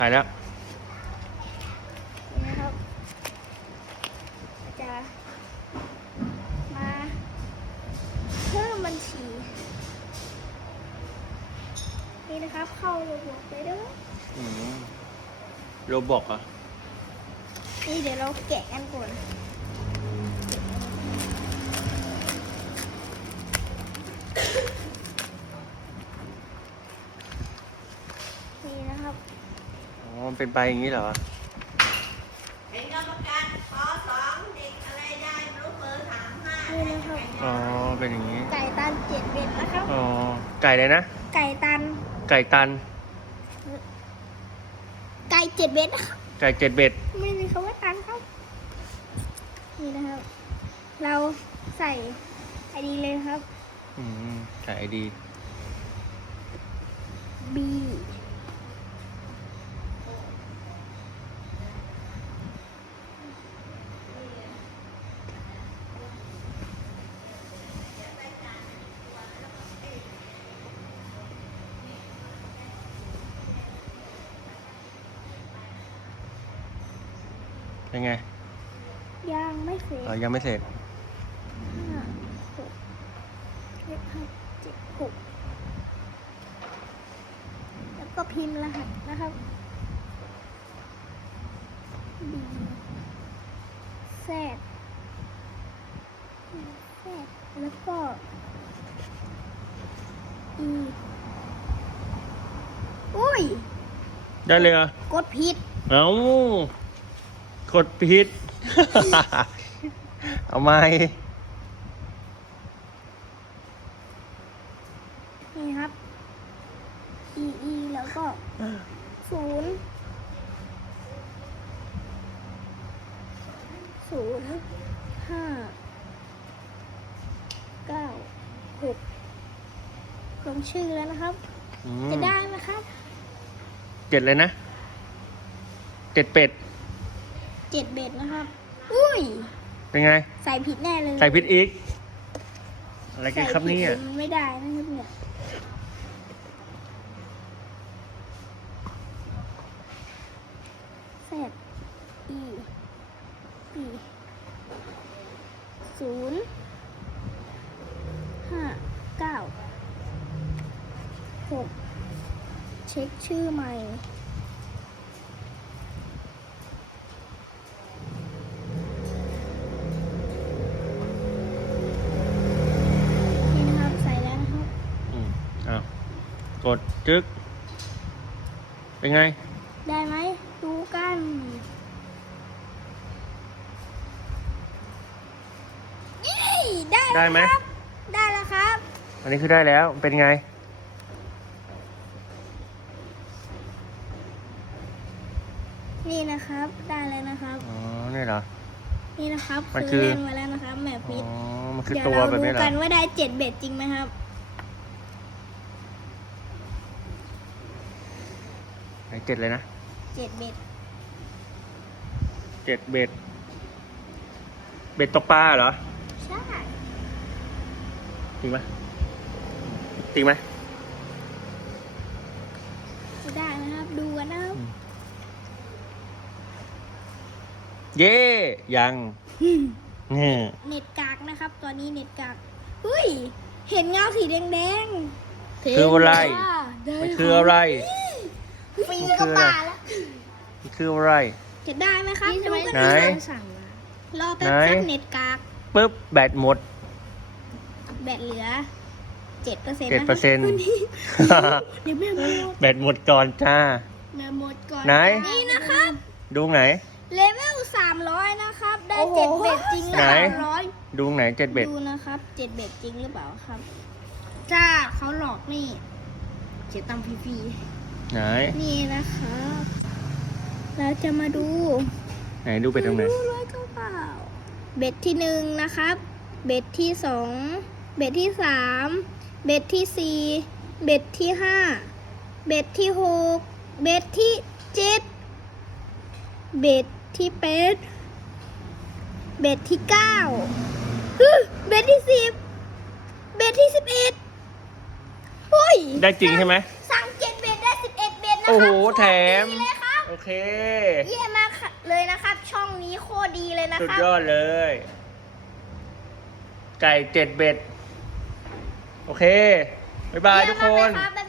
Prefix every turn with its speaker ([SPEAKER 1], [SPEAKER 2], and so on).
[SPEAKER 1] ถ่ายแล้ว
[SPEAKER 2] นี่นะครับจะมาเพิ่มบัญชีนี่นะครับเข้าระบบไปด้วย
[SPEAKER 1] โรบอกอ่ะ
[SPEAKER 2] นี่เดี๋ยวเราแกะกันก่อนนี่นะครับ
[SPEAKER 1] อ๋อมันเป็นไปอย่างนี้เหรอ
[SPEAKER 3] เป็นกรรมการป .2 เด็กอะไรได้ไม่รู้เบอร์35
[SPEAKER 2] นี่นะครับ
[SPEAKER 1] อ๋อเป็นอย่างนี้
[SPEAKER 2] ไก่ตัน7 เบ็ดนะครับ
[SPEAKER 1] อ๋อไก่เลยนะ
[SPEAKER 2] ไก่ตัน
[SPEAKER 1] ไก่ตัน
[SPEAKER 2] ไก่7 เบ็ดนะครับ
[SPEAKER 1] ไก่7 เบ็ด
[SPEAKER 2] ไม่มีคำว่าตันครับนี่นะครับ เราใส่ไอดีเลยครับ
[SPEAKER 1] ไก่ดี
[SPEAKER 2] B
[SPEAKER 1] เป็นไง
[SPEAKER 2] ยังไม่เสร็จ
[SPEAKER 1] ยังไม่เสร็จ
[SPEAKER 2] 5 6 เลข5 7 6แล้วก็พิมพ์รหัสนะครับ B Z Z แล้วก็ E อุ้ย
[SPEAKER 1] ได้เลยเหรอ่ะ
[SPEAKER 2] กดผิด
[SPEAKER 1] เอ้ากดผิด เอาไหม
[SPEAKER 2] นี่ครับ E แล้วก็ 0 5 9 6 ลงชื่อแล้วนะครับ จะได้ไหมครับ
[SPEAKER 1] 7เลยนะ7 เป็ด
[SPEAKER 2] 7 เบ็ดนะครับ อุ้ย
[SPEAKER 1] เป็นไง
[SPEAKER 2] ใส่ผิดแน่เลย
[SPEAKER 1] ใส่ผิดอีก อะไรกันครับเนี่ย
[SPEAKER 2] ใส่ผิดไม่ได้นะครับเนี่ยแซด E 0 5 9 6 เช็คชื่อใหม่ นี่นะครับ ใส่แล้วนะครับ
[SPEAKER 1] อ้าวกดจึ๊ก เป็นไง
[SPEAKER 2] ได้ไหม ดูกันยี่ได้
[SPEAKER 1] ได้ไหม
[SPEAKER 2] แล้วครับ ได้แล้วครับ
[SPEAKER 1] อันนี้คือได้แล้ว เป็นไง
[SPEAKER 2] นี่นะครับ ได้แล้วนะครับ
[SPEAKER 1] อ๋อ นี่เหรอ
[SPEAKER 2] นี่นะครับ
[SPEAKER 1] มันคื
[SPEAKER 2] คือ อเล่นมาแล้วนะครับแมป
[SPEAKER 1] อ๋
[SPEAKER 2] นี้
[SPEAKER 1] อ มันคือ
[SPEAKER 2] เดี๋ยว
[SPEAKER 1] ตัว
[SPEAKER 2] เรา
[SPEAKER 1] แบบ
[SPEAKER 2] ดู
[SPEAKER 1] นี้เหรอ
[SPEAKER 2] กันว่าได้7 เบ็ดจริงไหมครับ
[SPEAKER 1] ไหน7เลยนะ
[SPEAKER 2] 7 เบ็ด
[SPEAKER 1] 7 เบ็ด เบ็ดตกปลาเหรอ
[SPEAKER 2] ใช่
[SPEAKER 1] จริงไหมจริงไหม
[SPEAKER 2] จะได้นะครับ ดูกันนะครับ
[SPEAKER 1] เย่ยังนี่
[SPEAKER 2] เน็ตกากนะครับ ตอนนี้เน็ตกากเฮ้ย เห็นเงาสีแดงๆ
[SPEAKER 1] คืออะไร
[SPEAKER 2] ได้
[SPEAKER 1] มันคืออะไร
[SPEAKER 2] ฟรีก็ป่าแล้ว
[SPEAKER 1] มันคืออะไร
[SPEAKER 2] จะได้ไหมครับดูกัน
[SPEAKER 1] ไหน
[SPEAKER 2] รอแป๊บครับเน็ตกาก
[SPEAKER 1] ปึ๊บ แบตหมด
[SPEAKER 2] แบตเหลือ 7%
[SPEAKER 1] 7%
[SPEAKER 2] เดี๋ยวแม่หมด
[SPEAKER 1] แบตหมดก่อนจ้า
[SPEAKER 2] แม่หมดก่อน
[SPEAKER 1] ไหน
[SPEAKER 2] นี่นะครับ
[SPEAKER 1] ดูไหน
[SPEAKER 2] เลเวล300นะครับ ได้7 เบ็ดจริง
[SPEAKER 1] ไหน
[SPEAKER 2] 300
[SPEAKER 1] ดูไหน7 เบ็ด
[SPEAKER 2] ดูนะครับ7 เบ็ดจริงหรือเปล่าครับ ถ้าเขาหลอกนี่เสียตังค์ฟรี
[SPEAKER 1] ไหน
[SPEAKER 2] ๆนี่นะครับเราจะมาดู
[SPEAKER 1] ไหนดูเบ็ดตรงไหน
[SPEAKER 2] ดูร้อยเก้าเปล่าเบ็ดที่1นะครับ เบ็ดที่2เบ็ดที่3เบ็ดที่4เบ็ดที่5เบ็ดที่6เบ็ดที่7เบ็ดที่8เบ็ดที่9เบ็ดที่10เบ็ดที่11อุ้ย
[SPEAKER 1] ได้จริงใช่ไหม
[SPEAKER 2] สั่ง7 เบ็ดได้11 เบ็ดนะครั
[SPEAKER 1] โอ้โหแถม
[SPEAKER 2] ดีเลยครับ
[SPEAKER 1] เค
[SPEAKER 2] เยี่ยมมากเลยนะครับ ช่องนี้โคตรดีเลยนะ
[SPEAKER 1] สุด
[SPEAKER 2] ครับ
[SPEAKER 1] ยอดเลย ไก่7 เบ็ด โอเค บ๊ายบายทุกคน
[SPEAKER 2] เยี่ยมมากเลยครับ